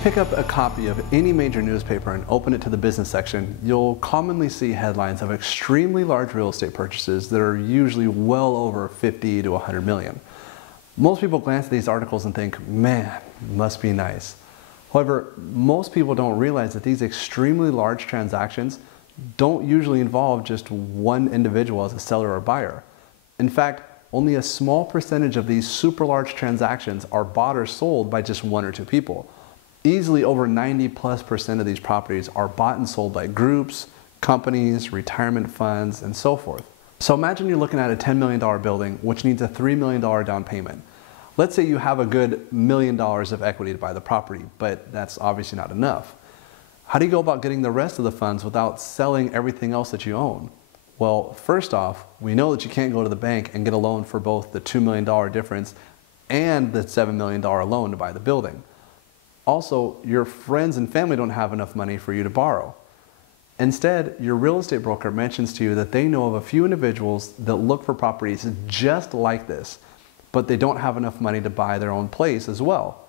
pick up a copy of any major newspaper and open it to the business section, you'll commonly see headlines of extremely large real estate purchases that are usually well over 50 to 100 million. Most people glance at these articles and think, man, must be nice. However, most people don't realize that these extremely large transactions don't usually involve just one individual as a seller or buyer. In fact, only a small percentage of these super large transactions are bought or sold by just one or two people. Easily over 90+% of these properties are bought and sold by groups, companies, retirement funds, and so forth. So imagine you're looking at a $10 million building which needs a $3 million down payment. Let's say you have a good $1 million of equity to buy the property, but that's obviously not enough. How do you go about getting the rest of the funds without selling everything else that you own? Well, first off, we know that you can't go to the bank and get a loan for both the $2 million difference and the $7 million loan to buy the building. Also, your friends and family don't have enough money for you to borrow. Instead, your real estate broker mentions to you that they know of a few individuals that look for properties just like this, but they don't have enough money to buy their own place as well.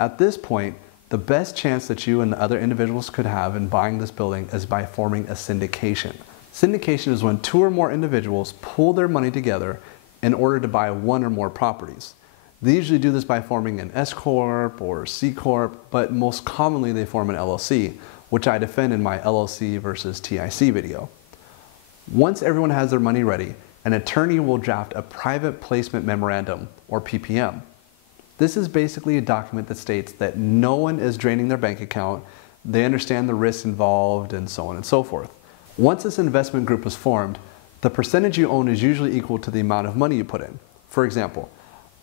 At this point, the best chance that you and the other individuals could have in buying this building is by forming a syndication. Syndication is when two or more individuals pool their money together in order to buy one or more properties. They usually do this by forming an S Corp or C Corp, but most commonly they form an LLC, which I defend in my LLC versus TIC video. Once everyone has their money ready, an attorney will draft a private placement memorandum, or PPM. This is basically a document that states that no one is draining their bank account, they understand the risks involved, and so on and so forth. Once this investment group is formed, the percentage you own is usually equal to the amount of money you put in. For example,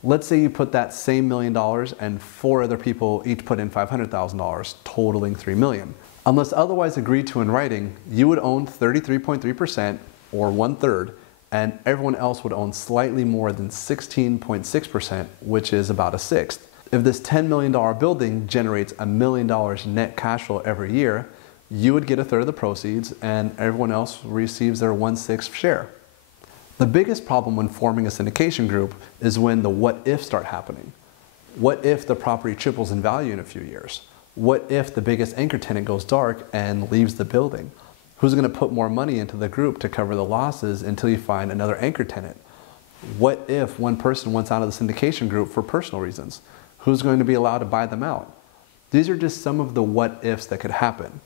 let's say you put that same $1 million and 4 other people each put in $500,000, totaling $3 million. Unless otherwise agreed to in writing, you would own 33.3% or 1/3, and everyone else would own slightly more than 16.6%, which is about 1/6. If this $10 million building generates $1 million net cash flow every year, you would get 1/3 of the proceeds and everyone else receives their 1/6 share. The biggest problem when forming a syndication group is when the what ifs start happening. What if the property triples in value in a few years? What if the biggest anchor tenant goes dark and leaves the building? Who's going to put more money into the group to cover the losses until you find another anchor tenant? What if one person wants out of the syndication group for personal reasons? Who's going to be allowed to buy them out? These are just some of the what ifs that could happen.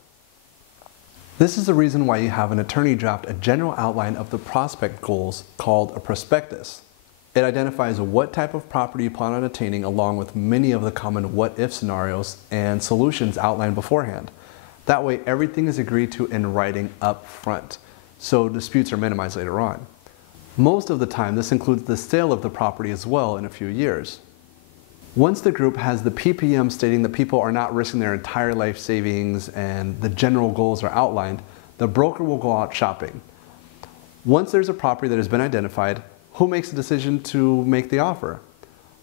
This is the reason why you have an attorney draft a general outline of the prospect goals called a prospectus. It identifies what type of property you plan on attaining along with many of the common what-if scenarios and solutions outlined beforehand. That way everything is agreed to in writing up front, so disputes are minimized later on. Most of the time this includes the sale of the property as well in a few years. Once the group has the PPM stating that people are not risking their entire life savings and the general goals are outlined, the broker will go out shopping. Once there's a property that has been identified, who makes the decision to make the offer?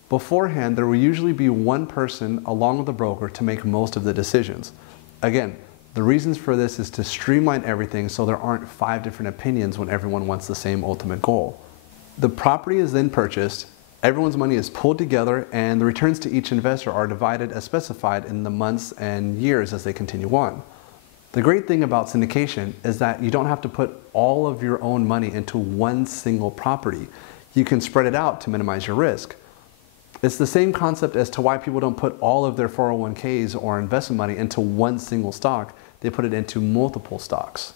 Beforehand, there will usually be one person along with the broker to make most of the decisions. Again, the reasons for this is to streamline everything so there aren't 5 different opinions when everyone wants the same ultimate goal. The property is then purchased, everyone's money is pulled together, and the returns to each investor are divided as specified in the months and years as they continue on. The great thing about syndication is that you don't have to put all of your own money into one single property. You can spread it out to minimize your risk. It's the same concept as to why people don't put all of their 401ks or investment money into one single stock. They put it into multiple stocks.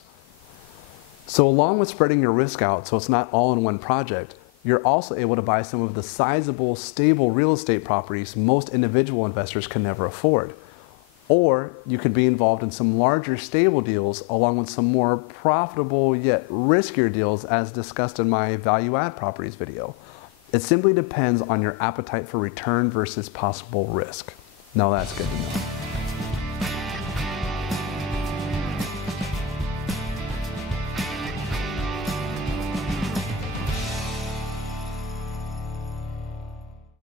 So along with spreading your risk out so it's not all in one project, you're also able to buy some of the sizable, stable real estate properties most individual investors can never afford. Or you could be involved in some larger stable deals along with some more profitable yet riskier deals as discussed in my value add properties video. It simply depends on your appetite for return versus possible risk. Now that's good to know.